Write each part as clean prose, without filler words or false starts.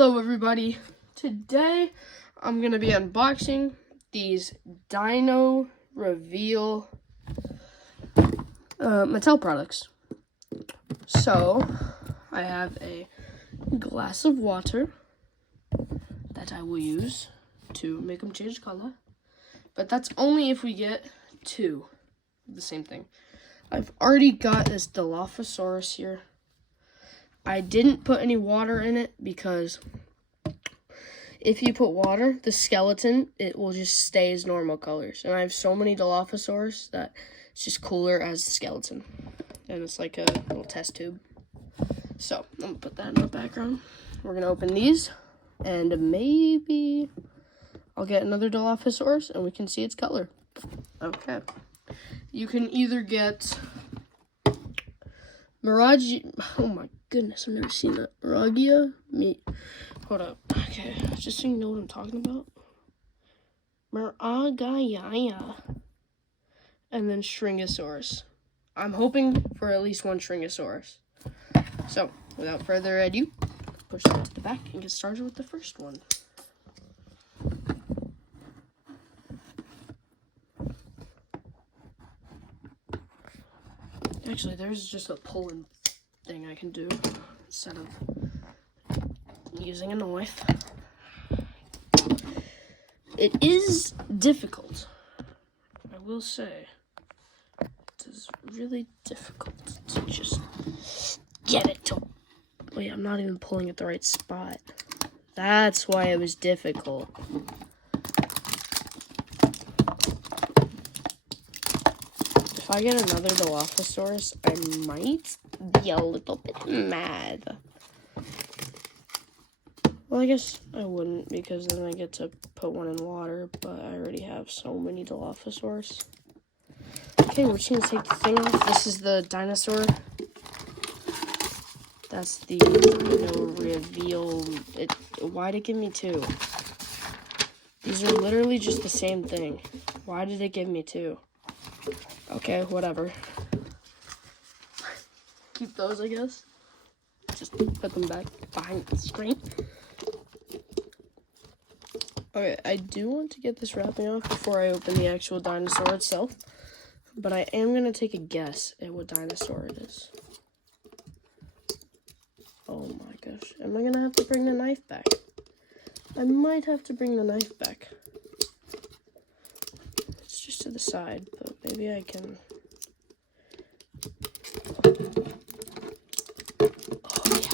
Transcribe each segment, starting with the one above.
Hello everybody, today I'm going to be unboxing these Dino Reveal Mattel products. So, I have a glass of water that I will use to make them change color, but that's only if we get two of the same thing. I've already got this Dilophosaurus here. I didn't put any water in it because if you put water, the skeleton, it will just stay as normal colors. And I have so many Dilophosaurus that it's just cooler as the skeleton. And it's like a little test tube. So, I'm going to put that in the background. We're going to open these. And maybe I'll get another Dilophosaurus and we can see its color. Okay. You can either get oh my goodness, I've never seen that. Hold up. Okay, just so you know what I'm talking about. Miragaya. And then Stringosaurus. I'm hoping for at least one Stringosaurus. So, without further ado, push that to the back and get started with the first one. Actually, there's just a pulling thing I can do instead of using a knife. It is difficult, I will say. It is really difficult to just get it to... Wait, I'm not even pulling at the right spot. That's why it was difficult. If I get another Dilophosaurus, I might be a little bit mad. Well, I guess I wouldn't, because then I get to put one in water, but I already have so many Dilophosaurus. Okay, we're just gonna take the thing off. This is the dinosaur. That's the Dino Reveal. Why'd it give me two? These are literally just the same thing. Why did it give me two? Okay, whatever. Keep those, I guess. Just put them back behind the screen. Okay, I do want to get this wrapping off before I open the actual dinosaur itself. But I am going to take a guess at what dinosaur it is. Oh my gosh. Am I going to have to bring the knife back? I might have to bring the knife back. It's just to the side, but maybe I can... Oh, yeah.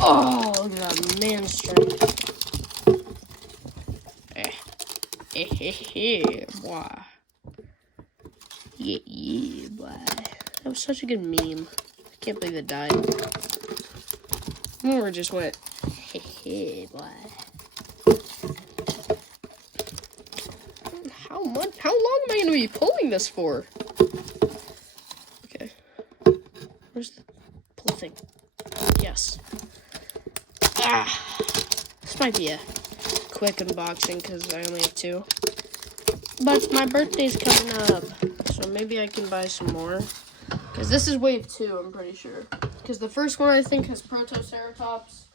Oh, look at that man strength. Boy. Yeah, boy. That was such a good meme. I can't believe it died. Or just went, boy. How long am I going to be pulling this for? Okay. Where's the pull thing? Yes. This might be a quick unboxing because I only have two. But my birthday's coming up, so maybe I can buy some more. Because this is wave 2, I'm pretty sure. Because the first one I think has Protoceratops,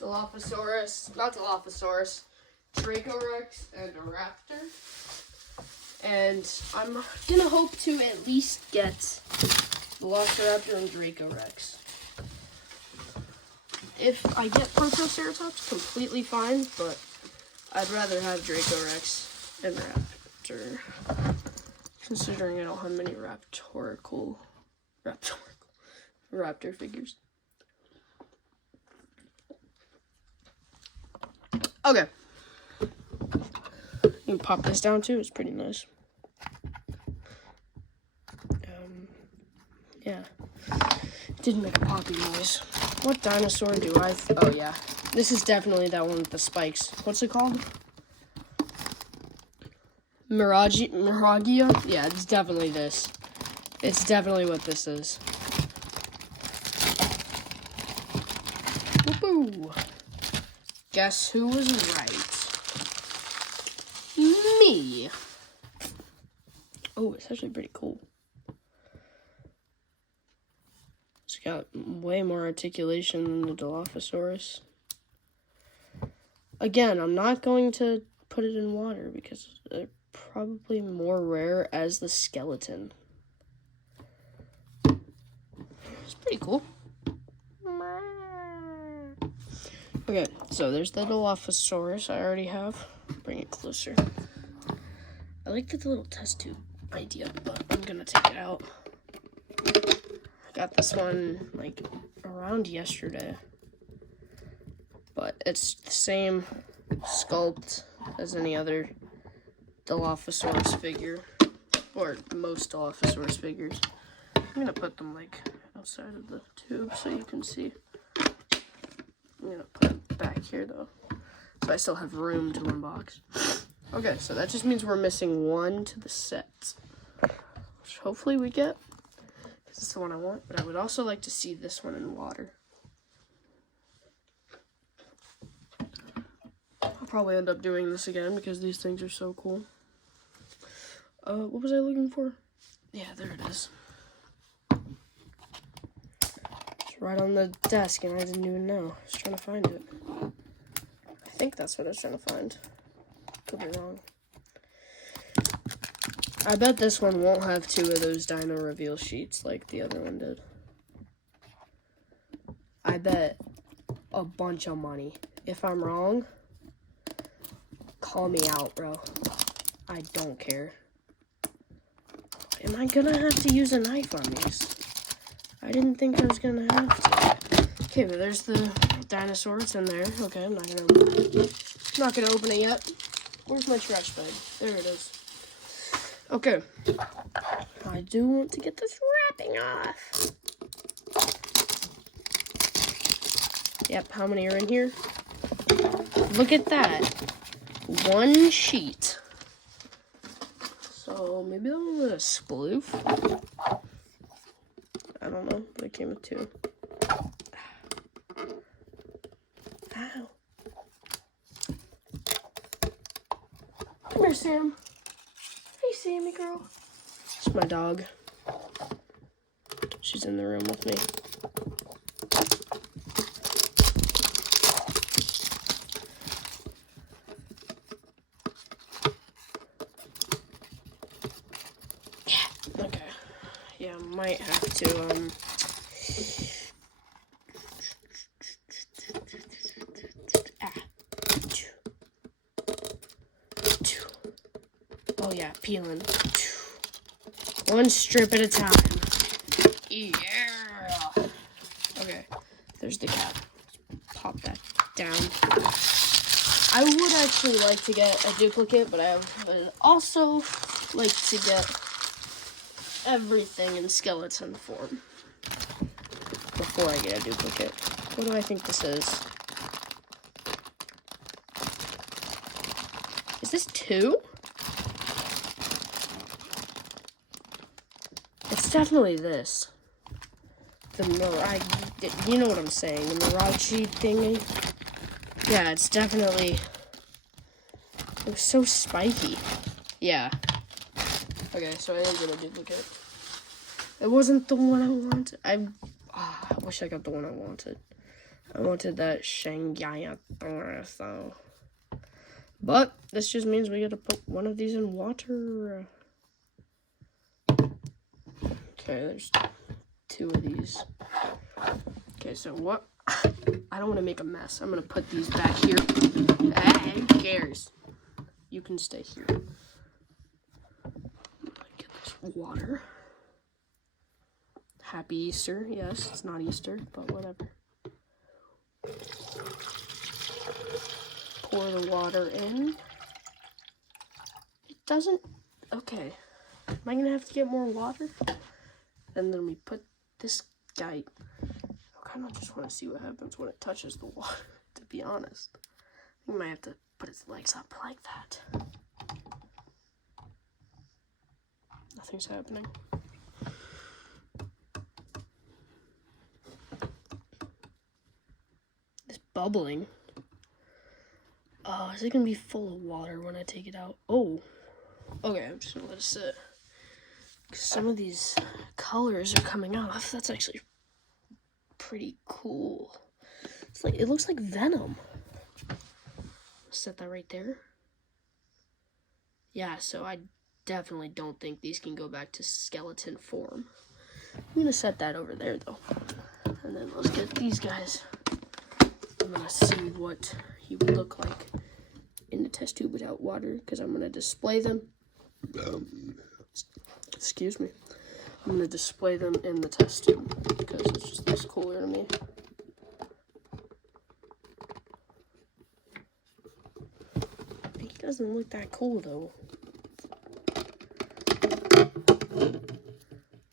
Dilophosaurus, not Dilophosaurus, Dracorex, and a Raptor. And I'm gonna hope to at least get Velociraptor and Dracorex. If I get Protoceratops, completely fine, but I'd rather have Dracorex and Raptor, considering I don't have many Raptor figures. Okay. You can pop this down too, it's pretty nice. Yeah. Didn't make a poppy noise. What dinosaur do I... Oh, yeah. This is definitely that one with the spikes. What's it called? Miragia? Yeah, it's definitely this. It's definitely what this is. Whoopoo! Guess who was right? Me! Oh, it's actually pretty cool. It's got way more articulation than the Dilophosaurus. Again, I'm not going to put it in water because they're probably more rare as the skeleton. It's pretty cool. Okay, so there's the Dilophosaurus I already have. Bring it closer. I like the little test tube idea, but I'm gonna take it out. I got this one like around yesterday, but it's the same sculpt as any other Dilophosaurus figure, or most Dilophosaurus figures. I'm gonna put them like outside of the tube so you can see. I'm gonna put it back here though, so I still have room to unbox. Okay, so that just means we're missing one to the set, which hopefully we get, because it's the one I want, but I would also like to see this one in water. I'll probably end up doing this again because these things are so cool. What was I looking for? Yeah, there it is. It's right on the desk and I didn't even know. I was trying to find it. I think that's what I was trying to find. Could be wrong. I bet this one won't have 2 of those dino reveal sheets like the other one did. I bet a bunch of money. If I'm wrong, call me out, bro. I don't care. Am I gonna have to use a knife on these? I didn't think I was gonna have to. Okay, but there's the dinosaur. It's in there. Okay, I'm not gonna open it yet. Where's my trash bag? There it is. Okay. I do want to get this wrapping off. Yep, how many are in here? Look at that. 1 sheet. So maybe that was a sploof. I don't know, but it came with 2. Ow. Come here, Sam. Hey, Sammy girl. It's my dog. She's in the room with me. Yeah, okay. Yeah, might have to, Oh yeah, peeling. 1 strip at a time. Yeah. Okay, there's the cap. Pop that down. I would actually like to get a duplicate, but I would also like to get everything in skeleton form before I get a duplicate. What do I think this is? Is this 2? It's definitely this. The Mirage, you know what I'm saying, the Mirage thingy. Yeah, it's definitely, it was so spiky. Yeah. Okay, so I didn't get a duplicate. It wasn't the one I wanted. I wish I got the one I wanted. I wanted that Shanghai though. But this just means we gotta put one of these in water. Okay, there's 2 of these. Okay, so what? I don't want to make a mess. I'm going to put these back here. Hey, who cares? You can stay here. Get this water. Happy Easter. Yes, it's not Easter, but whatever. Pour the water in. It doesn't... Okay. Am I going to have to get more water? And then we put this guy, I kind of just want to see what happens when it touches the water, to be honest. We might have to put its legs up like that. Nothing's happening. It's bubbling. Oh, is it going to be full of water when I take it out? Oh, okay, I'm just going to let it sit. Some of these colors are coming off. That's actually pretty cool. It's like, it looks like Venom. Set that right there. Yeah, so I definitely don't think these can go back to skeleton form. I'm gonna set that over there though. And then let's get these guys. I'm gonna see what he would look like in the test tube without water, because I'm gonna display them. Excuse me. I'm gonna display them in the test tube because it just looks cooler to me. He doesn't look that cool though.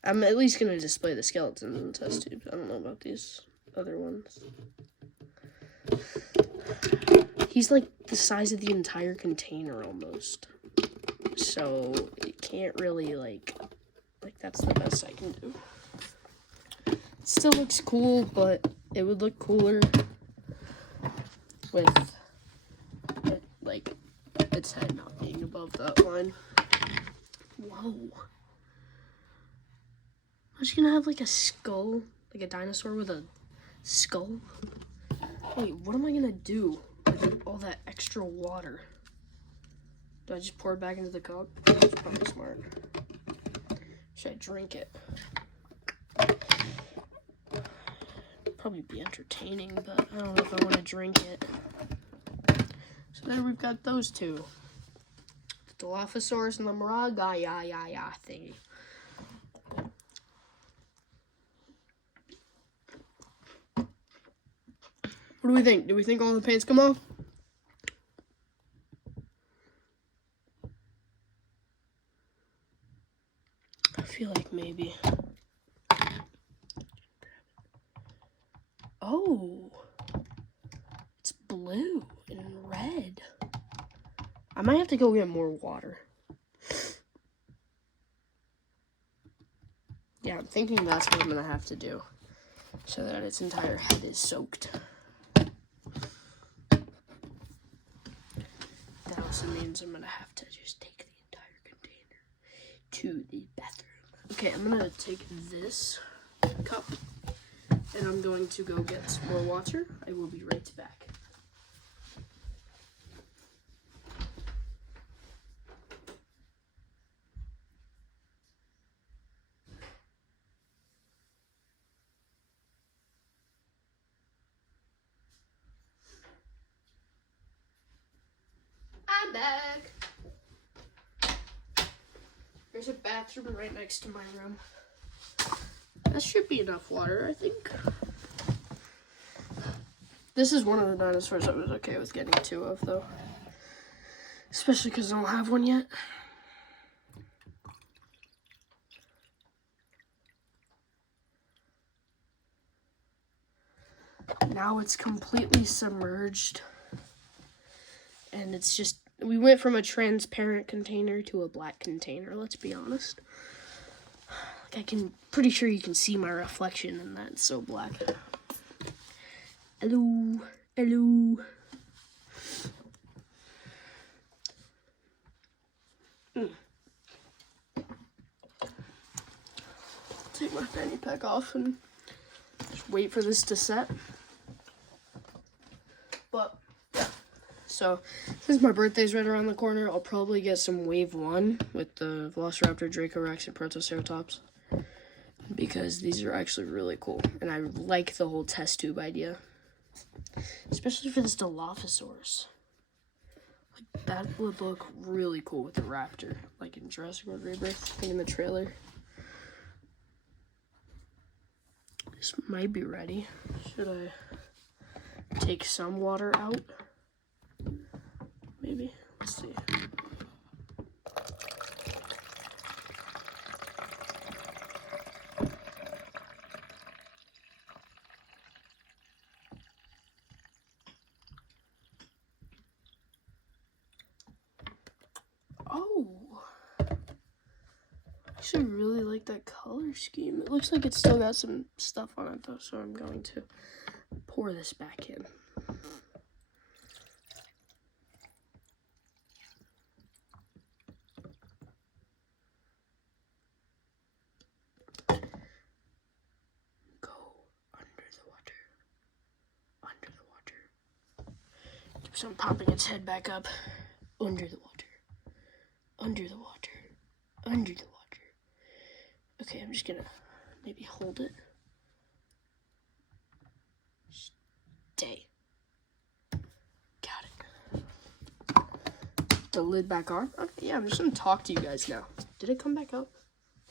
I'm at least gonna display the skeletons in the test tubes. I don't know about these other ones. He's like the size of the entire container almost. So it can't really like that's the best I can do. It still looks cool, but it would look cooler with it, like its head not being above that line. Whoa. I'm just gonna have like a skull, like a dinosaur with a skull. Wait, what am I gonna do with all that extra water? Do I just pour it back into the cup? That's probably smart. Should I drink it? Probably be entertaining, but I don't know if I want to drink it. So there we've got those two. The Dilophosaurus and the Mirage thingy. What do we think? Do we think all the paint's come off? I feel like maybe. Oh, it's blue and red. I might have to go get more water. Yeah, I'm thinking that's what I'm gonna have to do so that its entire head is soaked. That also means I'm gonna have to just take the entire container to the bathroom. Okay, I'm gonna take this cup and I'm going to go get some more water. I will be right back. I'm back. There's a bathroom right next to my room. That should be enough water, I think. This is one of the dinosaurs I was okay with getting two of, though. Especially because I don't have one yet. Now it's completely submerged. And it's just, we went from a transparent container to a black container, let's be honest. Like pretty sure you can see my reflection in that, it's so black. Hello, hello. Take my fanny pack off and just wait for this to set. But, yeah. So, since my birthday's right around the corner, I'll probably get some Wave 1 with the Velociraptor, Dracorex, and Protoceratops. Because these are actually really cool. And I like the whole test tube idea. Especially for this Dilophosaurus. Like, that would look really cool with the raptor. Like in Jurassic World Rebirth, like in the trailer. This might be ready. Should I take some water out? Maybe. Let's see. Oh, I actually really like that color scheme. It looks like it's still got some stuff on it though, so I'm going to pour this back in. Go under the water. Under the water. So I'm popping its head back up under the water. Under the water. Under the water. Okay, I'm just gonna maybe hold it. Stay. Got it. The lid back on. Okay, yeah, I'm just gonna talk to you guys now. Did it come back up?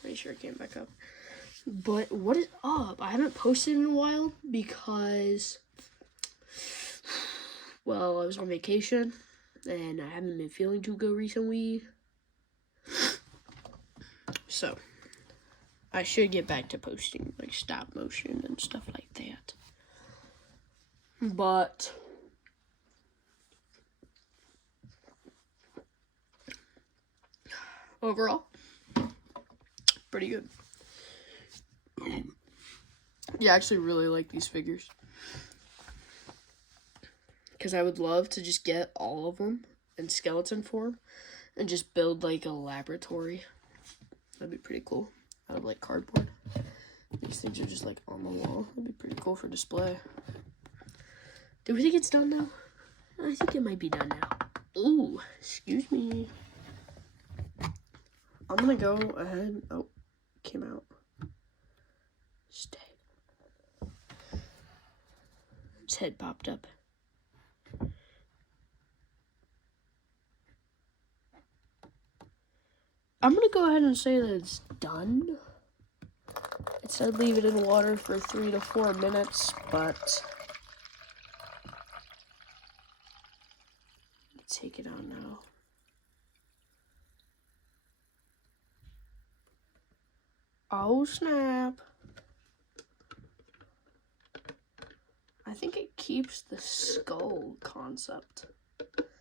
Pretty sure it came back up. But what is up? I haven't posted in a while because, well, I was on vacation and I haven't been feeling too good recently. So, I should get back to posting like stop motion and stuff like that. But overall, pretty good. Yeah, I actually really like these figures. Because I would love to just get all of them in skeleton form and just build like a laboratory. That'd be pretty cool. Out of like cardboard. These things are just like on the wall. That'd be pretty cool for display. Do we think it's done now? I think it might be done now. Ooh, excuse me. I'm gonna go ahead. Oh, came out. Stay. His head popped up. I'm gonna go ahead and say that it's done. It said leave it in water for 3 to 4 minutes, but take it out now. Oh snap. I think it keeps the skull concept.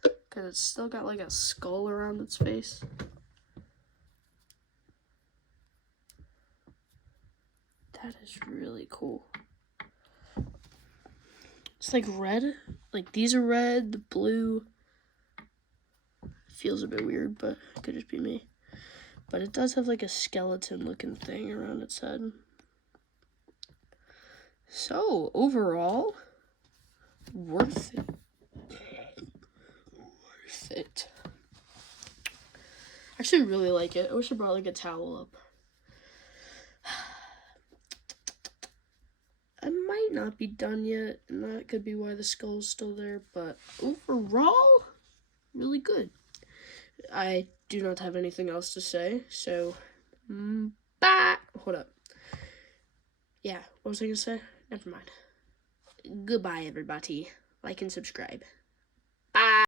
Because it's still got like a skull around its face. That is really cool. It's like red. Like these are red, the blue. Feels a bit weird, but it could just be me. But it does have like a skeleton looking thing around its head. So, overall, worth it. Worth it. I actually really like it. I wish I brought like a towel up. I might not be done yet, and that could be why the skull's still there, but overall, really good. I do not have anything else to say, so bye. Hold up. Yeah, what was I gonna say? Never mind. Goodbye, everybody. Like and subscribe.